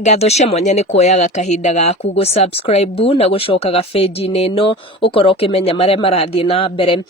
Ngatho cia mwanya nĩ kuoyaga kahinda gaku gũ-subscribe na gũcokaga page-inĩ ĩno ũkorwo ũkĩmenya marĩa marathiĩ na mbere.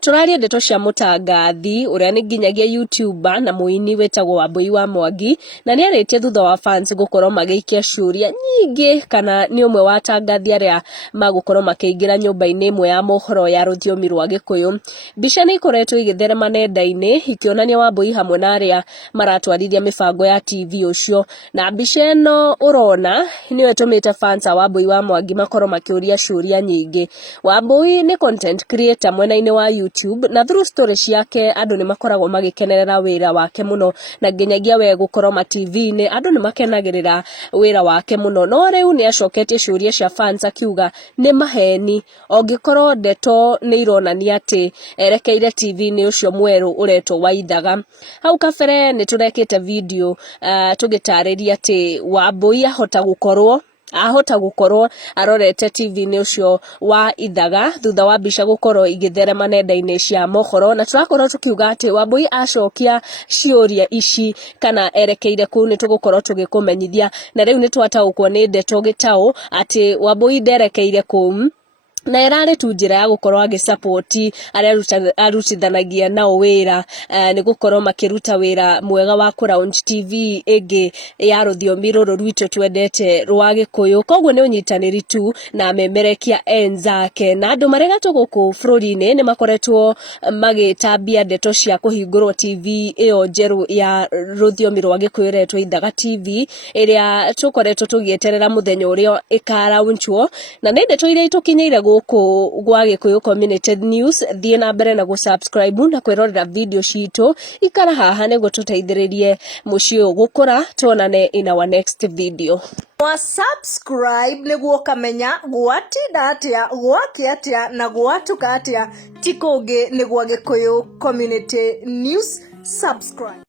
Tũraria ndeto cia mũtangathi ũrĩa nĩ nginyagia YouTuber na mũini wĩtagwo Wambui wa Mwangi, na nĩ arĩtie thutha wa fans gũkorwo magĩikia ciũria nyingĩ kana nĩ ũmwe wa atangathi arĩa magũkorwo makĩingĩra nyũmba-inĩ ĩmwe ya mohoro ya rũthiomi rwa Gĩkũyũ. Mbica nĩ ikoretwo igĩtherema nenda-inĩ ikĩonania Wambui hamwe na arĩa maratwarithia mĩbango ya TV ũcio, na mbica ĩno urona nĩyo ĩtũmĩte fans a Wambui wa Mwangi makorwo makĩũria ciũria nyingĩ. Wambui nĩ content creator mwena-inĩ wa YouTube, na through story ciake andũ nĩ makoragwo magĩkenerera wĩra wake mũno, na nginyagia we gũkorwo TV-inĩ andũ nĩ makenagĩrĩra wĩra wake mũno. No rĩu nĩ acoketie ciũria cia fans akiuga nĩ maheni, ongĩkorwo ndeto nĩ ironania atĩ erekeire TV-inĩ ũcio mwerũ ũretwo Waithaga. Hau kabere nĩ tũrekĩte video tũgĩtarĩria atĩ Wambui ahota gũkorwo arorete TV-inĩ ũcio wa Ithaga thutha wa mbica gũkorwo igĩtherema nenda-inĩ cia mohoro, na tũrakorwo tũkiuga atĩ Wambui acokia ciũria ici kana erekeire kũu nĩ tũgũkorwo tũgĩkũmenyithia, na rĩu nĩ twataũkwo nĩ ndeto gĩtaũ atĩ Wambui nderekeire kũu na ĩrarĩ tu njĩra ya gũkorwo agĩ-support arĩa arutithanagia nao wĩra, nĩ gũkorwo makĩruta wĩra mwega wa kũ-launch TV ĩngĩ ya rũthiomi rũrũ rwitũ twendete rwa Gĩkũyũ. Koguo nĩ ũnyitanĩri tu na amemerekia enzake, na andũ marĩ gatũ gũkũ bũrũri-inĩ nĩ makoretwo magĩtambia ndeto cia kũhingũrwo TV ĩyo njerũ ya rũthiomi rwa Gĩkũyũ ĩretwo Ithaga TV, ĩrĩa tũkoretwo tũgĩeterera mũthenya ũrĩa ĩka-launchwo, na nĩ ndeto iria itũkinyĩire gũkũ gwa Gĩkũyũ Community News. Thiĩ na mbere na gũ-subscribe na kwĩrorera video citũ, ikara haha nĩguo tũteithĩrĩrie mũciĩ ũyũ gũkũra. Tuonane in our next video. Subscribe nĩguo ũkamenya gwatinda atĩa, gwakĩ atĩa na gwatuka atĩa. Ti kũngĩ nĩ gwa Gĩkũyũ Community News. Subscribe.